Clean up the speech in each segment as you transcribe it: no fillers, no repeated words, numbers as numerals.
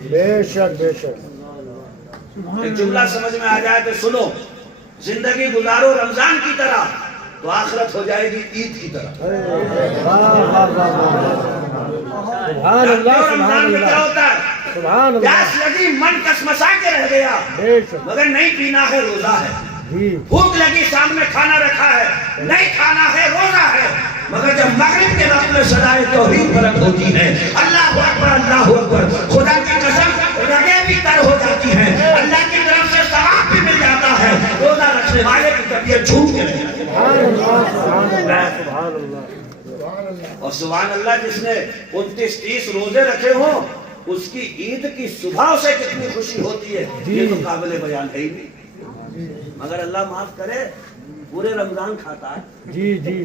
بے شک بے شک. ایک جملہ سمجھ میں آ جائے تو سنو، زندگی گزارو رمضان کی طرح تو آخرت ہو جائے گی عید کی طرح. سبحان اللہ رمضان میں کیا ہوتا ہے؟ سبحان اللہ. پیاس لگی، من کسمسا کے رہ گیا، بے شک. مگر نہیں پینا ہے، روزہ ہے. جی بھوک لگی، سامنے کھانا رکھا ہے، نہیں کھانا ہے، روزہ ہے. مگر جب مغرب کے وقت میں صدائے توحید بلند ہوتی ہے، اللہ اکبر اللہ اکبر، خدا کی قسم رگیں بھی تر ہو جاتی ہیں، اللہ کی طرف سے ثواب بھی مل جاتا ہے، روزہ رکھنے والے کی طبیعت جھوم کے رہ جاتی ہے. سبحان اللہ سبحان اللہ سبحان اللہ. اور سبحان اللہ جس نے 29-30 روزے رکھے ہوں، اس کی عید کی صبح سے کتنی خوشی ہوتی ہے، یہ تو قابل بیان ہے ہی نہیں. مگر اللہ معاف کرے، پورے رمضان کھاتا ہے. جی جی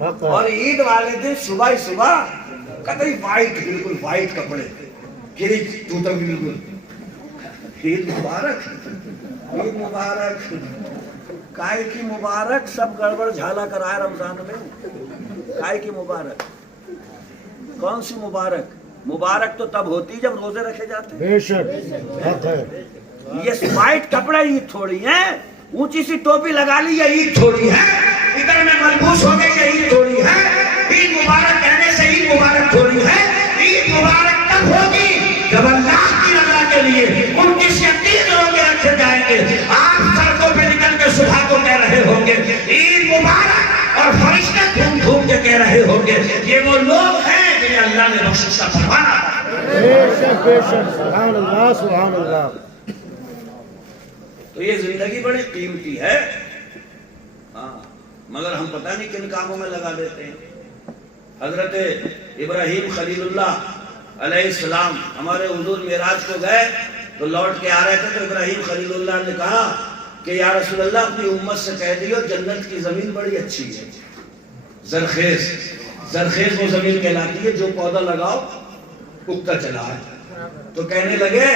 حق ہے. اور عید والے دن صبح ہی صبح قطعی وائٹ، بالکل وائٹ کپڑے، گری توتا بھی بالکل. عید مبارک، عید مبارک. کائے کی مبارک، سب گڑبڑ جھالا کرائے رمضان میں. کائے کی مبارک، کون سی مبارک؟ مبارک تو تب ہوتی جب روزے رکھے جاتے. بے شک حق ہے. یہ وائٹ کپڑے عید تھوڑی ہیں، اونچی سی ٹوپی لگا لی یہ عید تھوڑی ہے، ادھر میں ملبوس ہو گئی یہ عید تھوڑی ہے. عید مبارک کہنے سے عید مبارک تھوڑی ہے. عید مبارک تب ہوگی جب اللہ کی رضا کے لیے 29-30 روزے رکھے جائیں گے. آپ سڑکوں پہ نکل کے صبح کو کہہ رہے ہوں گے عید مبارک، اور فرشتے گھوم گھوم کے کہہ رہے ہوں گے یہ وہ لوگ ہیں جنہیں اللہ نے بخشش کا فرمان عطا کیا. بے شک بے شک. سبحان اللہ سبحان اللہ. تو یہ زندگی بڑی قیمتی ہے. ہاں مگر ہم پتہ نہیں کن کاموں میں لگا دیتے ہیں. حضرت ابراہیم خلیل اللہ علیہ السلام ہمارے حضور معراج کو گئے تو لوٹ کے آ رہے تھے، تو ابراہیم خلیل اللہ نے کہا کہ یا رسول اللہ اپنی امت سے کہہ دیو جنت کی زمین بڑی اچھی ہے، زرخیز. زرخیز وہ زمین کہلاتی ہے جو پودا لگاؤ اگتا چلا ہے. تو کہنے لگے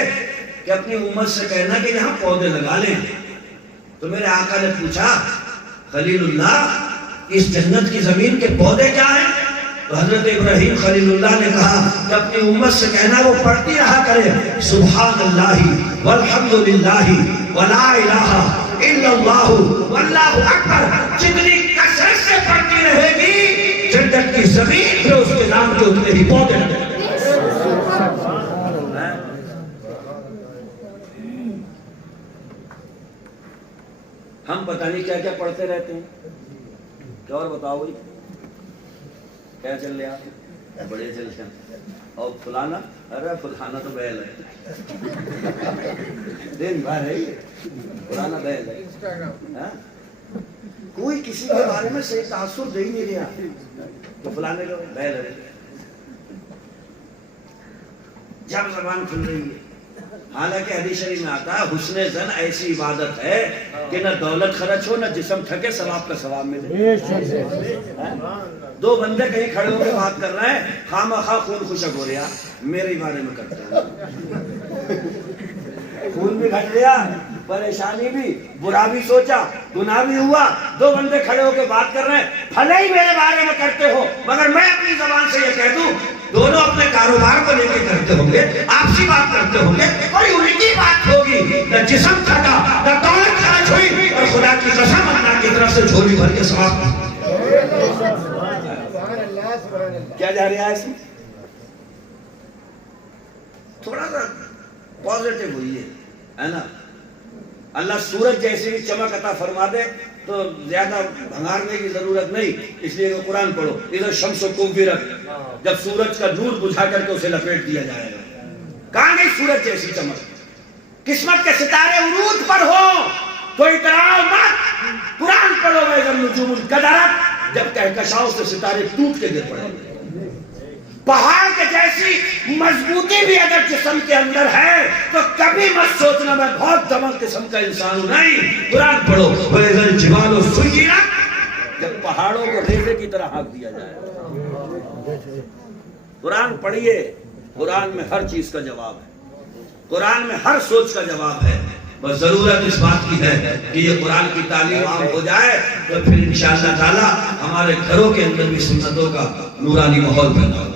کہ اپنی امت سے کہنا کہ یہاں پودے لگا لیں. تو میرے آقا نے پوچھا خلیل اللہ اس جنت کی زمین کے پودے کیا ہیں؟ تو حضرت ابراہیم خلیل اللہ نے کہا کہ اپنی امت سے کہنا وہ پڑھتی رہا کرے سبحان اللہ والحمد للہ ولا الہ الا اللہ واللہ اکبر. جتنی کثرت سے پڑھتی رہے گی جنت کی زمین پہ اس کے نام کے اتنے ہی پودے لگے. ہم پتہ نہیں کیا کیا پڑھتے رہتے ہیں. کیا اور بتاؤ بھائی کیا چل رہے آپ؟ بڑے چل رہے ہیں. اور فلانا، ارے فلانا تو بیل ہے، دن بھر ہے یہ فلانا بیل ہے. کوئی کسی کے بارے میں صحیح تاثر دے ہی نہیں رہا تو فلانے کا بیل ہے. جب زبان کھل رہی ہے، حالانکہ حدیث شریف میں آتا ہے حسن زن ایسی عبادت ہے کہ نہ دولت خرچ ہو نہ جسم تھکے، ثواب کا ثواب ملے. دو بندے کہیں کھڑے ہو کے بات کر رہے ہیں، خواہ مخواہ خون خشک ہو رہا، میرے بارے میں کرتے ہیں، خون بھی گھٹ گیا، پریشانی بھی، برا بھی سوچا، گناہ بھی ہوا. دو بندے کھڑے ہو کے بات کر رہے ہیں، بھلے ہی میرے بارے میں کرتے ہو مگر میں اپنی زبان سے یہ کہہ دوں دونوں اپنے کاروبار کو لے کے کرتے ہوں گے، آپسی بات کرتے ہوں گے، کوئی انہیں کی بات ہوگی، نہ جسم تھکا نہ دولت خرچ ہوئی، اور خدا کی قسم اللہ کی طرف سے جھولی بھر کے ثواب. کیا جا رہا ہے اس میں؟ تھوڑا سا پازیٹیو ہوئی ہے نا. اللہ سورج جیسی بھی چمک عطا فرما دے تو زیادہ بھنگارنے کی ضرورت نہیں. اس لیے کہ قرآن پڑھو اذا الشمس کورت، جب سورج کا نور بجھا کر کے اسے لپیٹ دیا جائے گا. کہاں گئی سورج جیسی چمک؟ قسمت کے ستارے عروج پر ہو تو اتراؤ مت. قرآن پڑھو وَإِذَا النُّجُومُ انكَدَرَتْ، جب کہکشاؤں سے ستارے ٹوٹ کے گر پڑیں. پہاڑ کے جیسی مضبوطی بھی اگر جسم کے اندر ہے تو کبھی مت سوچنا میں بہت دمل قسم کا انسان ہوں. نہیں، قرآن پڑھو وَإِذَا الْجِبَالُ سُيِّرَتْ، جب پہاڑوں کو ریزے کی طرح ہانک دیا جائے. قرآن پڑھیے، قرآن میں ہر چیز کا جواب ہے، قرآن میں ہر سوچ کا جواب ہے. بس ضرورت اس بات کی ہے کہ یہ قرآن کی تعلیم عام ہو جائے تو پھر انشاءاللہ تعالی ہمارے گھروں کے اندر بھی سنتوں کا نورانی ماحول پیدا ہوگا.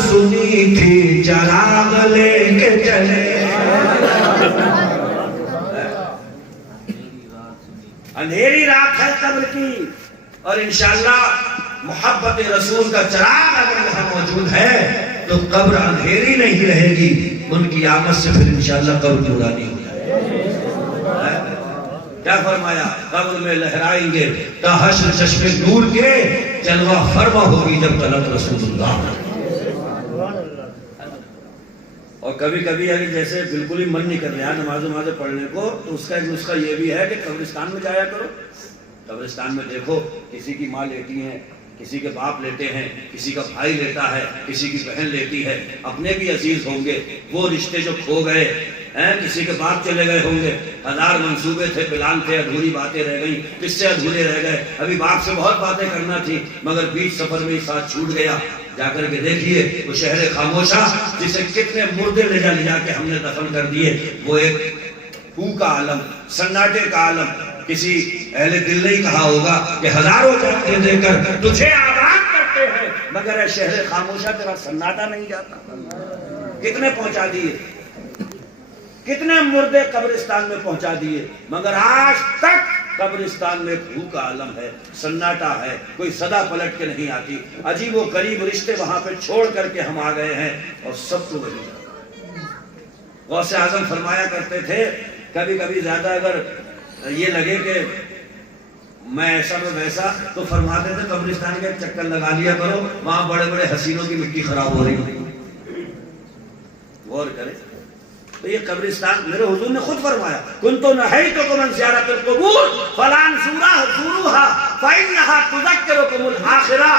سنی تھی چراغ لے کے چلے اندھیری رات ہے قبر کی اور انشاءاللہ محبت رسول کا چراغ اگر وہاں موجود ہے تو قبر اندھیری نہیں رہے گی ان کی آمد سے پھر انشاءاللہ قبر نورانی ہو جائے کیا فرمایا قبر میں لہرائیں گے تا حشر چشم نور کے جلوہ فرما ہوگی جب تلک رسول اللہ اور کبھی کبھی اگر جیسے بالکل ہی من نہیں کر رہا نماز پڑھنے کو تو اس کا ایک نسخہ یہ بھی ہے کہ قبرستان میں جایا کرو قبرستان میں دیکھو کسی کی ماں لیتی ہیں کسی کے باپ لیتے ہیں کسی کا بھائی لیتا ہے کسی کی بہن لیتی ہے اپنے بھی عزیز ہوں گے وہ رشتے جو کھو گئے ہیں کسی کے باپ چلے گئے ہوں گے ہزار منصوبے تھے پلان تھے ادھوری باتیں رہ گئیں قصے ادھورے رہ گئے ابھی باپ سے بہت باتیں کرنا تھی مگر بیچ سفر میں ہی ساتھ چھوٹ گیا جا کر کے دیکھیے وہ شہر خاموشہ جسے کتنے مردے لے جا کے ہم نے دفن کر دیے وہ ایک خو کا عالم سناٹے کا عالم کسی اہل دل نے کہا ہوگا کہ ہزاروں جانتے دے کر تجھے آباد کرتے ہیں مگر اے شہر خاموشہ تیرا سناٹا نہیں جاتا کتنے پہنچا دیے کتنے مردے قبرستان میں پہنچا دیے مگر آج تک قبرستان میں خو کا عالم ہے سناٹا ہے کوئی صدا پلٹ کے نہیں آتی عجیب و غریب رشتے وہاں پہ چھوڑ کر کے ہم آ گئے ہیں اور سب کو وہی غوث اعظم فرمایا کرتے تھے کبھی کبھی زیادہ اگر یہ لگے کہ میں ایسا میں ویسا تو فرماتے تھے قبرستان کے ایک چکر لگا لیا کرو وہاں بڑے بڑے حسینوں کی مٹی خراب ہو رہی غور کرے تو یہ قبرستان میرے حضور نے خود فرمایا کنت نہیتکم عن زیارت القبور فلا زوروها فانها تذکرکم الآخرہ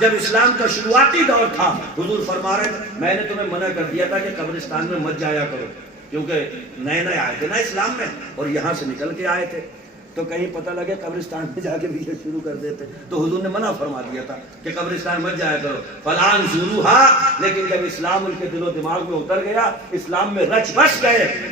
جب اسلام کا شروعاتی دور تھا حضور فرما رہے تھے میں نے تمہیں منع کر دیا تھا کہ قبرستان میں مت جایا کرو کیونکہ نئے نئے آئے تھے نا اسلام میں اور یہاں سے نکل کے آئے تھے تو کہیں پتہ لگے قبرستان میں جا کے بھی یہ شروع کر دیتے تو حضور نے منع فرما دیا تھا کہ قبرستان مت جایا کرو فلان زوروہا لیکن جب اسلام ان کے دل و دماغ میں اتر گیا اسلام میں رچ بس گئے تو